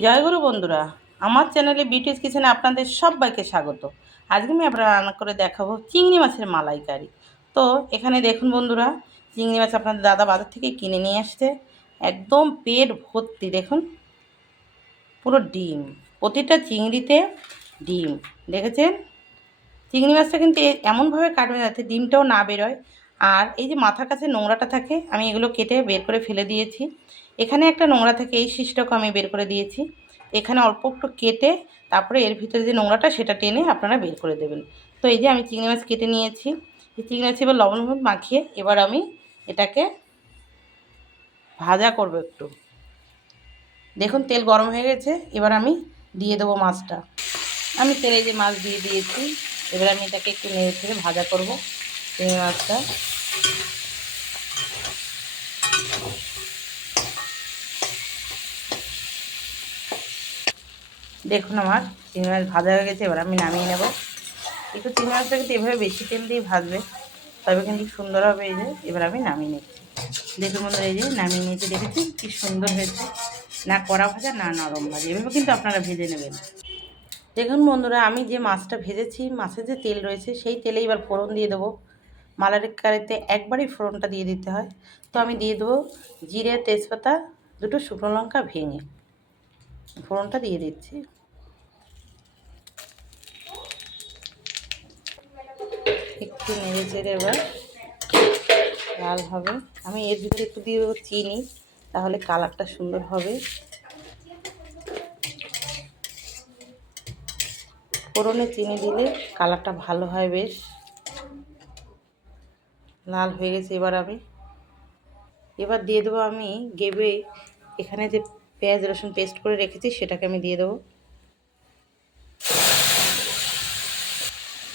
জয়গুরু বন্ধুরা, আমার চ্যানেলে বিউটিস কিচেনে আপনাদের সবাইকে স্বাগত। আজকে আমি আপনারা রান্না করে দেখাবো চিংড়ি মাছের মালাইকারি। তো এখানে দেখুন বন্ধুরা, চিংড়ি মাছ আপনাদের দাদা বাজার থেকে কিনে নিয়ে আসছে। একদম পেট ভর্তি, দেখুন পুরো ডিম, প্রতিটা চিংড়িতে ডিম। দেখেছেন, চিংড়ি মাছটা কিন্তু এমনভাবে কাটবে যাতে ডিমটাও না বেরোয়। আর এই যে মাথার কাছে নোংরাটা থাকে, আমি এগুলো কেটে বের করে ফেলে দিয়েছি। এখানে একটা নোংরা থাকে, এই শীষটাকে আমি বের করে দিয়েছি। এখানে অল্প একটু কেটে তারপরে এর ভিতরে যে নোংরাটা সেটা টেনে আপনারা বের করে দেবেন। তো এই যে আমি চিংড়ি মাছ কেটে নিয়েছি। এই চিংড়ি মাছ এবার লবণ হলুদ মাখিয়ে এবার আমি এটাকে ভাজা করব একটু। দেখুন তেল গরম হয়ে গেছে, এবার আমি দিয়ে দেবো মাছটা। আমি তেলে যে মাছ দিয়ে দিয়েছি, এবার আমি এটাকে একটু নেড়ে ছেড়ে ভাজা করব চিংড়ি মাছটা। দেখুন আমার চিংড়ি মাছ ভাজা হয়ে গেছে, এবার আমি নামিয়ে নেব। একটু চিংড়ি মাছটা কিন্তু এভাবে বেশি তেল দিয়ে ভাজবে, তবে কিন্তু সুন্দর হবে। এই যে এবার আমি নামিয়ে নিচ্ছি। দেখুন বন্ধুরা, এই যে নামিয়ে নিয়েছি, দেখেছি কি সুন্দর হয়েছে। না কড়া ভাজা না নরম ভাজা, এভাবে কিন্তু আপনারা ভেজে নেবেন। দেখুন বন্ধুরা, আমি যে মাছটা ভেজেছি, মাছের যে তেল রয়েছে সেই তেলে এবার ফোড়ন দিয়ে দেবো। মালাইকারিতে একবারই ফোড়নটা দিয়ে দিতে হয়। তো আমি দিয়ে দেবো জিরে, তেজপাতা, দুটো শুকনো লঙ্কা ভেঙে ফোড়নটা দিয়ে দিচ্ছি। একটু নেড়ে চেড়ে এবার লাল হবে। আমি এর ভিতরে একটু দিয়ে দেবো চিনি, তাহলে কালারটা সুন্দর হবে। ফোড়নে চিনি দিলে কালারটা ভালো হয়, বেশ লাল হয়ে গেছে। এবার দিয়ে দেবো আমি এখানে যে পেঁয়াজ রসুন পেস্ট করে রেখেছি সেটাকে আমি দিয়ে দেবো।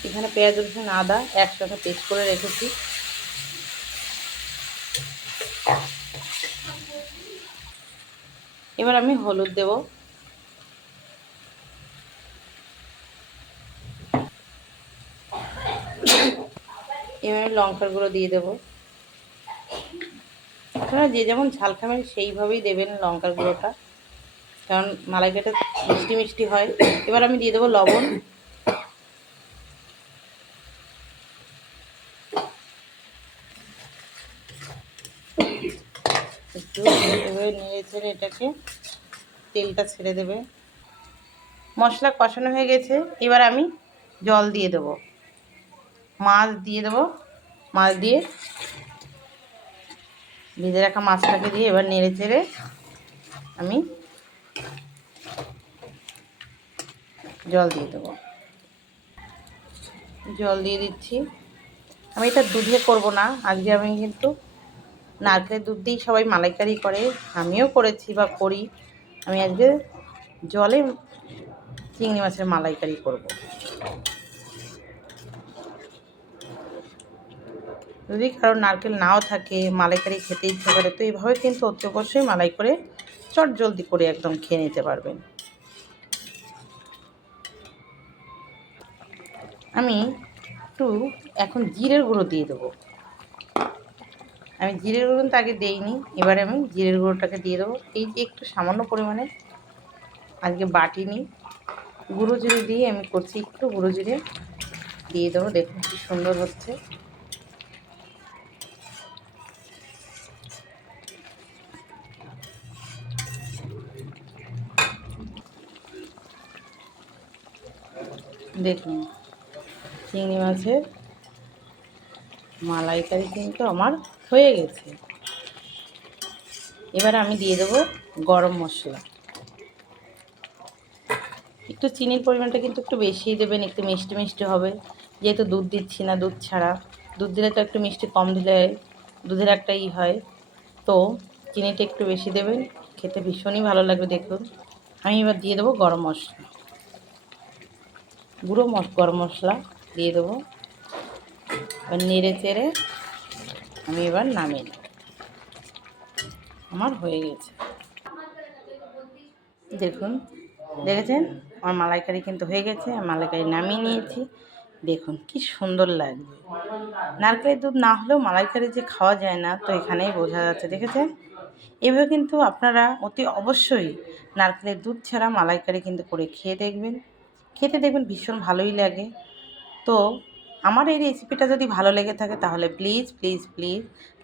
এখানে পেঁয়াজ রসুন আদা একসাথে পেস্ট করে রেখেছি। এবার আমি হলুদ দেব, এবার আমি লঙ্কার গুঁড়ো দিয়ে দেবো। আপনারা যে যেমন ঝাল খাবেন সেইভাবেই দেবেন লঙ্কার গুঁড়োটা, কারণ মালাইকারিটা মিষ্টি মিষ্টি হয়। এবার আমি দিয়ে দেবো লবণ। একটু এভাবে নেড়ে ছেড়ে এটাকে তেলটা ছেড়ে দেবে। মশলা কষানো হয়ে গেছে, এবার আমি জল দিয়ে দেবো, মাছ দিয়ে দেবো। মাছ দিয়ে ভেজে রাখা মাছটাকে দিয়ে এবার নেড়ে চেড়ে আমি জল দিয়ে দেবো। জল দিয়ে দিচ্ছি। আমি এটা দুধে করব না, আজকে আমি কিন্তু নারকেলের দুধ দিয়েই সবাই মালাইকারি করে, আমিও করেছি বা করি। আমি আজকে জলে চিংড়ি মাছের মালাইকারি করব। যদি কারো নারকেল নাও থাকে, মালাইকারি খেতে ইচ্ছে করে, তো এইভাবে কিন্তু অতি অবশ্যই মালাই করে চট জলদি করে একদম খেয়ে নিতে পারবেন। আমি একটু এখন জিরের গুঁড়ো দিয়ে দেবো। আমি জিরের গুঁড়ো কিন্তু আগে দেইনি, এবারে আমি জিরের গুঁড়োটাকে দিয়ে দেবো। এই যে একটু সামান্য পরিমাণে, আজকে বাটিনি, গুঁড়ো জিরে দিয়ে আমি করছি। একটু গুঁড়ো জিরে দিয়ে দেবো, দেখুন কি সুন্দর হচ্ছে। দেখুন চিংড়ি মাছের মালাইকারি কিন্তু আমার হয়ে গেছে। এবার আমি দিয়ে দেবো গরম মশলা। একটু চিনির পরিমাণটা কিন্তু একটু বেশিই দেবেন, একটু মিষ্টি মিষ্টি হবে, যেহেতু দুধ দিচ্ছি না, দুধ ছাড়া। দুধ দিলে তো একটু মিষ্টি কম দিলে দুধের একটা হয়, তো চিনিটা একটু বেশি দেবেন, খেতে ভীষণই ভালো লাগবে। দেখুন আমি এবার দিয়ে দেবো গরম মশলা, গরম মশলা দিয়ে দেবো। এবার নেড়ে চেড়ে আমি এবার নামিয়ে নেব। আমার হয়ে গেছে। দেখুন, দেখেছেন আমার মালাইকারি কিন্তু হয়ে গেছে। মালাইকারি নামিয়ে নিয়েছি, দেখুন কি সুন্দর লাগবে। নারকেলের দুধ না হলেও মালাইকারি যে খাওয়া যায় না, তো এখানেই বোঝা যাচ্ছে। দেখেছেন এভাবে কিন্তু আপনারা অতি অবশ্যই নারকেলের দুধ ছাড়া মালাইকারি কিন্তু করে খেয়ে দেখবেন, খেতে দেখবেন ভীষণ ভালোই লাগে। তো আমার এই রেসিপিটা যদি ভালো লেগে থাকে তাহলে please please please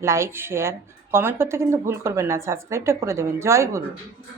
like share comment করতে কিন্তু ভুল করবেন না, সাবস্ক্রাইবটা করে দেবেন। জয় গুরু।